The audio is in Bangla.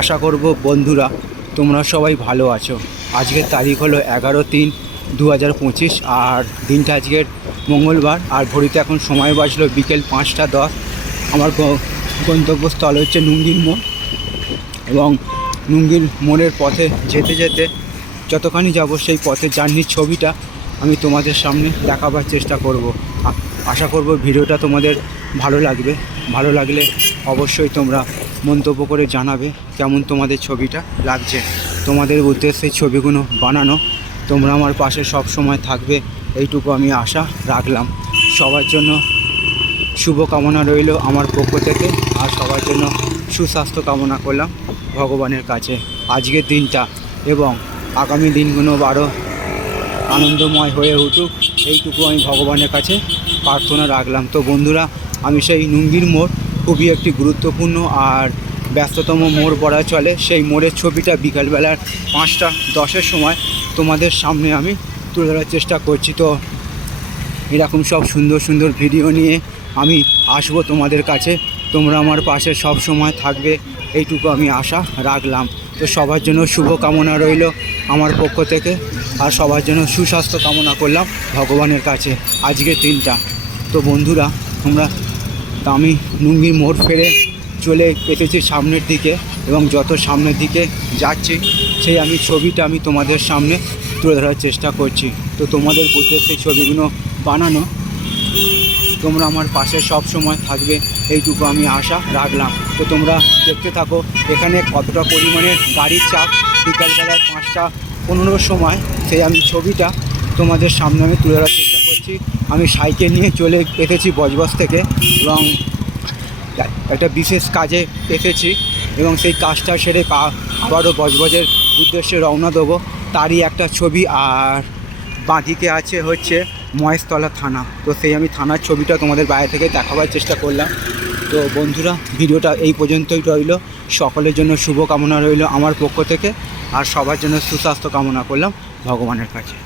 আশা করব বন্ধুরা তোমরা সবাই ভালো আছো। আজকের তারিখ হলো 11-3-2025 আর দিনটা আজকের মঙ্গলবার। আর ঘড়িতে এখন সময় বাজলো বিকেল 5টা 10। আমার গন্তব্যস্থল হচ্ছে নুঙ্গির মোড় এবং নুঙ্গির মোড়ের পথে যেতে যেতে যতখানি যাব সেই পথে জার্নির ছবিটা আমি তোমাদের সামনে দেখাবার চেষ্টা করব। আশা করব ভিডিওটা তোমাদের ভালো লাগবে। ভালো লাগলে অবশ্যই তোমরা মন্তব্য করে জানাবে কেমন তোমাদের ছবিটা লাগছে। তোমাদের উদ্দেশ্যে ছবিগুলো বানানো, তোমরা আমার পাশে সব সময় থাকবে এইটুকু আমি আশা রাখলাম। সবার জন্য শুভ কামনা রইল আমার পক্ষ থেকে, আর সবার জন্য সুস্বাস্থ্য কামনা করলাম ভগবানের কাছে। আজকের দিনটা এবং আগামী দিনগুলো আরও আনন্দময় হয়ে উঠুক এইটুকু আমি ভগবানের কাছে প্রার্থনা রাখলাম। তো বন্ধুরা, আমি সেই নুঙ্গির মোড়, খুবই একটি গুরুত্বপূর্ণ আর ব্যস্ততম মোড় বলা চলে, সেই মোড়ের ছবিটা বিকালবেলার 5টা 10-এর সময় তোমাদের সামনে আমি তুলে ধরার চেষ্টা করছি। তো এরকম সব সুন্দর সুন্দর ভিডিও নিয়ে আমি আসবো তোমাদের কাছে। তোমরা আমার পাশে সব সময় থাকবে এইটুকু আমি আশা রাখলাম। তো সবার জন্য শুভ কামনা রইল আমার পক্ষ থেকে, আর সবার জন্য সুস্বাস্থ্য কামনা করলাম ভগবানের কাছে আজকের দিনটা। তো বন্ধুরা, আমি নুঙ্গির মোড় ফেরে চলে এসেছি সামনের দিকে এবং যত সামনের দিকে যাচ্ছি সেই ছবিটা আমি তোমাদের সামনে তুলে ধরার চেষ্টা করছি। তো তোমাদের উদ্দেশ্যে সেই ছবিগুলো বানানো, তোমরা আমার পাশে সব সময় থাকবে এইটুকু আমি আশা রাখলাম। তো তোমরা দেখতে থাকো এখানে কতটা পরিমাণে গাড়ির চাপ বিকালবেলার 5টা 15-র সময়, সেই ছবিটা তোমাদের সামনে আমি তুলে ধরার চেষ্টা করছি। আমি সাইকেল নিয়ে চলে এসেছি বজবজ থেকে এবং একটা বিশেষ কাজে এসেছি এবং সেই কাজটা সেরে আবারও বজবজের উদ্দেশ্যে রওনা দেবো। তারই একটা ছবি। আর বাঁদিকে আছে হচ্ছে মহেশতলা থানা। তো সেই আমি থানার ছবিটা তোমাদের বাইরে থেকে দেখাবার চেষ্টা করলাম। তো বন্ধুরা, ভিডিওটা এই পর্যন্তই রইল। সকলের জন্য শুভ কামনা রইল আমার পক্ষ থেকে, আর সবার জন্য সুস্বাস্থ্য কামনা করলাম ভগবানের কাছে।